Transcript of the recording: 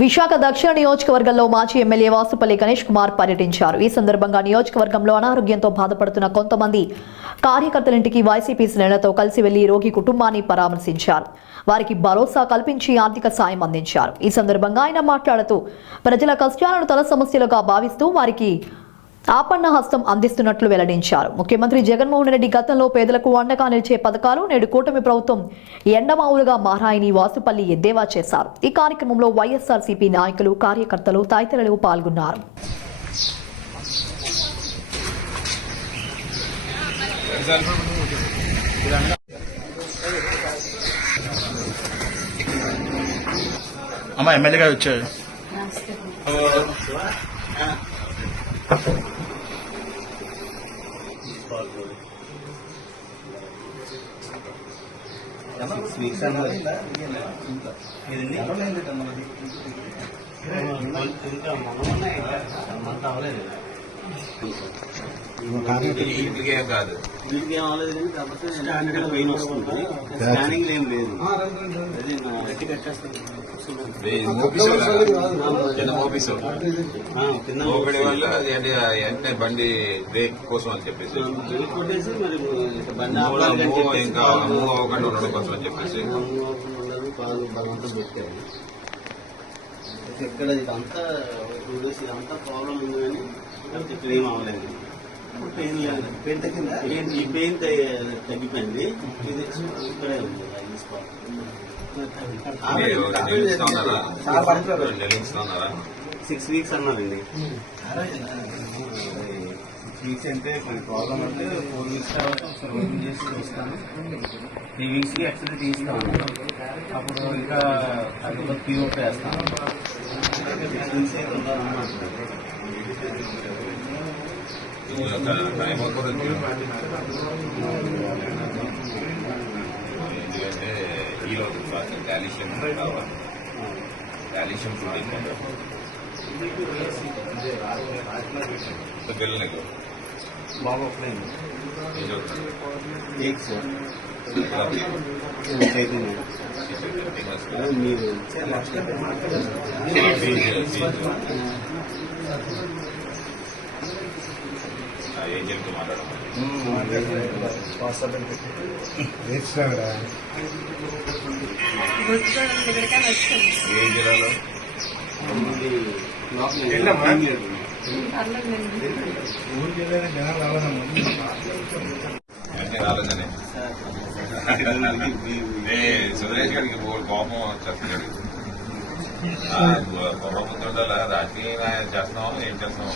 విశాఖ దక్షిణ నియోజకవర్గంలో మాజీ ఎమ్మెల్యే వాసుపల్లి గణేష్ కుమార్ పర్యటించారు. ఈ సందర్భంగా నియోజకవర్గంలో అనారోగ్యంతో బాధపడుతున్న కొంతమంది కార్యకర్తలింటికి వైసీపీ శ్రేణులతో కలిసి వెళ్లి రోగి కుటుంబాన్ని పరామర్శించారు. వారికి భరోసా కల్పించి ఆర్థిక సాయం అందించారు. ఈ సందర్భంగా ఆయన మాట్లాడుతూ ప్రజల కష్టాలను తల సమస్యలుగా భావిస్తూ వారికి ఆపన్న హస్తం అందిస్తున్నట్లు వెల్లడించారు. ముఖ్యమంత్రి జగన్మోహన్ రెడ్డి గతంలో పేదలకు అండగా నిలిచే పథకాలు నేడు కూటమి ప్రభుత్వం ఎండమావులుగా మారాయని వాసుపల్లి ఎద్దేవా చేశారు. ఈ కార్యక్రమంలో వైఎస్ఆర్సీపీ నాయకులు, కార్యకర్తలు తదితరులు పాల్గొన్నారు. అమ్మా ఎమ్మెల్యే గారు వచ్చారు. వీటికేం కాదు, వీటికేం అవ్వలేదు కానీ కాకపోతే స్టాండర్డ్ పెయిన్ వస్తుంది. స్కానింగ్ ఏం లేదు. అదే గట్టి కట్టేస్తాను ఒకటి వల్ల అది అంటే వెంటనే బండి బ్రేక్ కోసం అని చెప్పేసి కొట్టేసి మరి ఇంకా మూవ్ అవ్వకుండా ఉండడం కోసం అని చెప్పేసి పాలు బలవంతం పెట్టారు. ఎక్కడ ఇదంతా 2 days ఇదంతా ప్రాబ్లం ఉంది కానీ ఇక్కడ ఏం అవ్వలేదు. పెయిన్ లేదు. పెయిన్ తగ్గిందా? ఈ పెయిన్ తగ్గిపోయింది. ఇది ఇక్కడే ఉంది. 6 weeks అన్నారండి. 6 weeks అంటే కొన్ని ప్రాబ్లం అంటే 4 weeks తర్వాత ఒకసారి ఓపెన్ చేసి చూస్తాను. 3 weeks కి ఎక్స్రే తీస్తాను. అప్పుడు ఇంకా అది ప్యూర్ వేస్తాను. 6 weeks అయితే ఉండాలన్నమాట. ఎందుకంటే ఈరోజు కాల్షియం కావాలి. కాల్షియం ఫుడ్ పిల్లలకి బాగా వస్తున్నాయి. మీరు ఏజెంట్తో మాట్లాడమని ఏ జిల్లాలో రాలేదని సురేష్ గారికి కోపం వచ్చేస్తున్నాడు. ప్రభుత్వం రాజకీయంగా చేస్తున్నాం, ఏం చేస్తున్నాం.